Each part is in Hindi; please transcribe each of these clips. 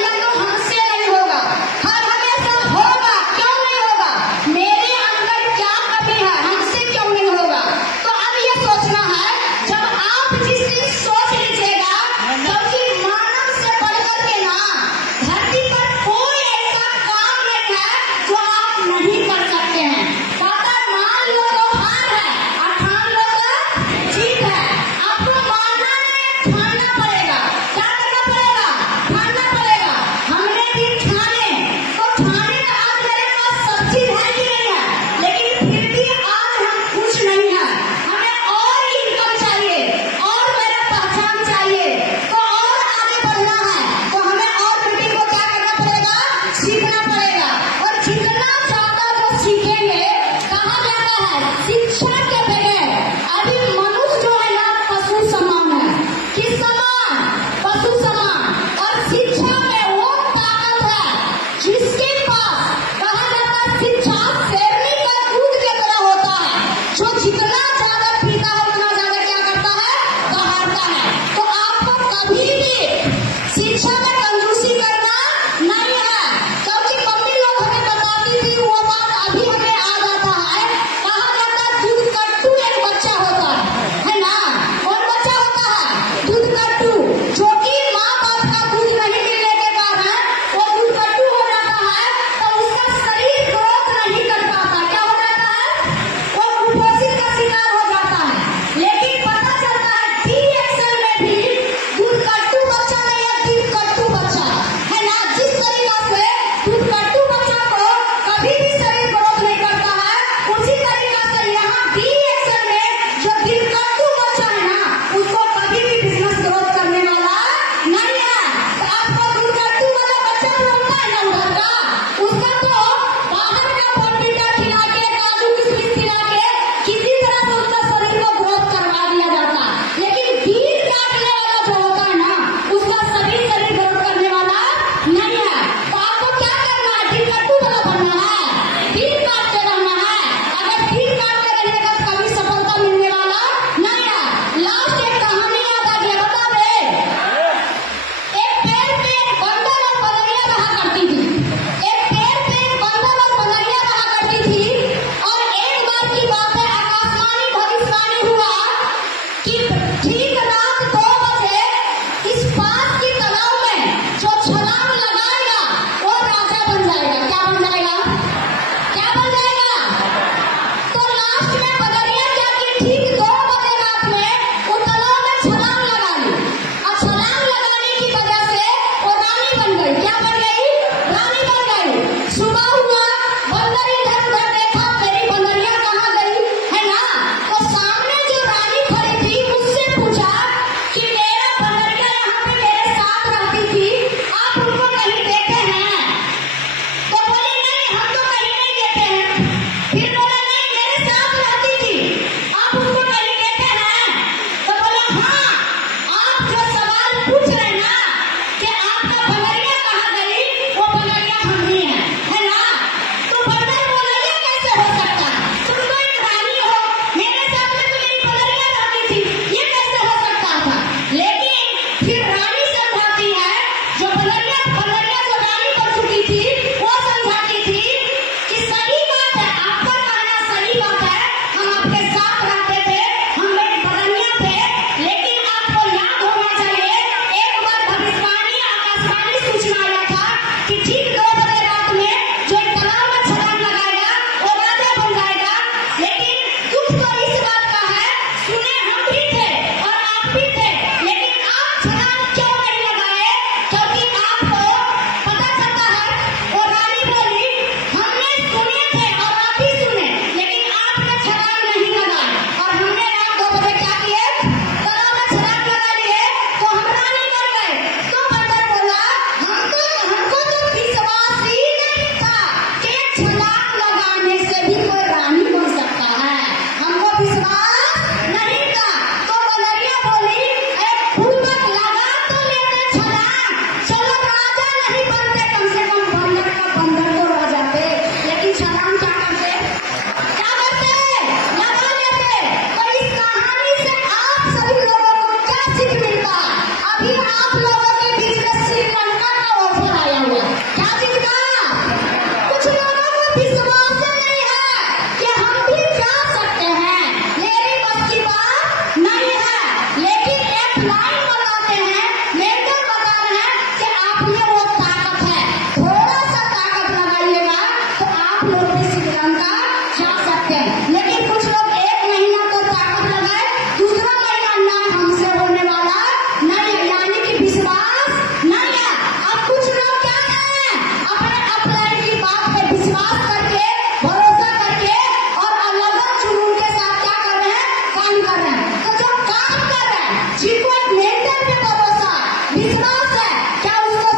या तो हमसे नहीं होगा, हर हमेशा होगा। क्यों नहीं होगा? मेरे अंदर क्या कमी है, हमसे क्यों नहीं होगा? तो अब ये सोचना है, जब आप जिस दिन सोच लीजिएगा, क्योंकि मानव से बढ़कर के ना धरती पर कोई ऐसा काम नहीं है जो आप नहीं कर सकते हैं। दादा मान लो तो हार है और ठान लो तो जीत है। आपको मानना है, ठानना पड़ेगा। क्या करना पड़ेगा? ठानना पड़ेगा।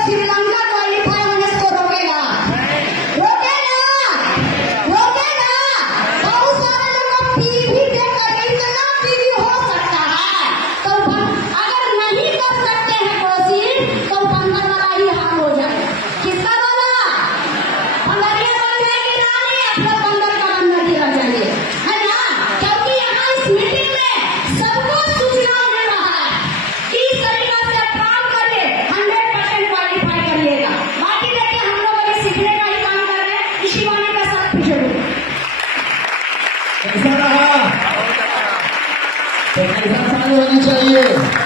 श्रीलंका क्वालिफाई होने से रोकेगा? रोकेगा? रोकेगा? बहुत सारे लोग टीवी देखकर इतना टीवी हो सकता है, तो अगर नहीं कर सकते हैं कोशिश तो बंदर वाला ही हाल हो जाए। किसका वाला? बंदरिया बन जाएगी रानी, अपना बंदर का बंदर ही रह जाएंगे, है ना? क्योंकि यहाँ इस मीटिंग में सबको सूचना मिल रहा है कि इस तरीके से काम करके 100% क्वालिफाई करिएगा। बाकी देखिए हम लोग अभी सीखने का ही काम कर रहे हैं। इसी वाले का साथ पीछे कैसा रहा? तो कैसा साल होनी चाहिए?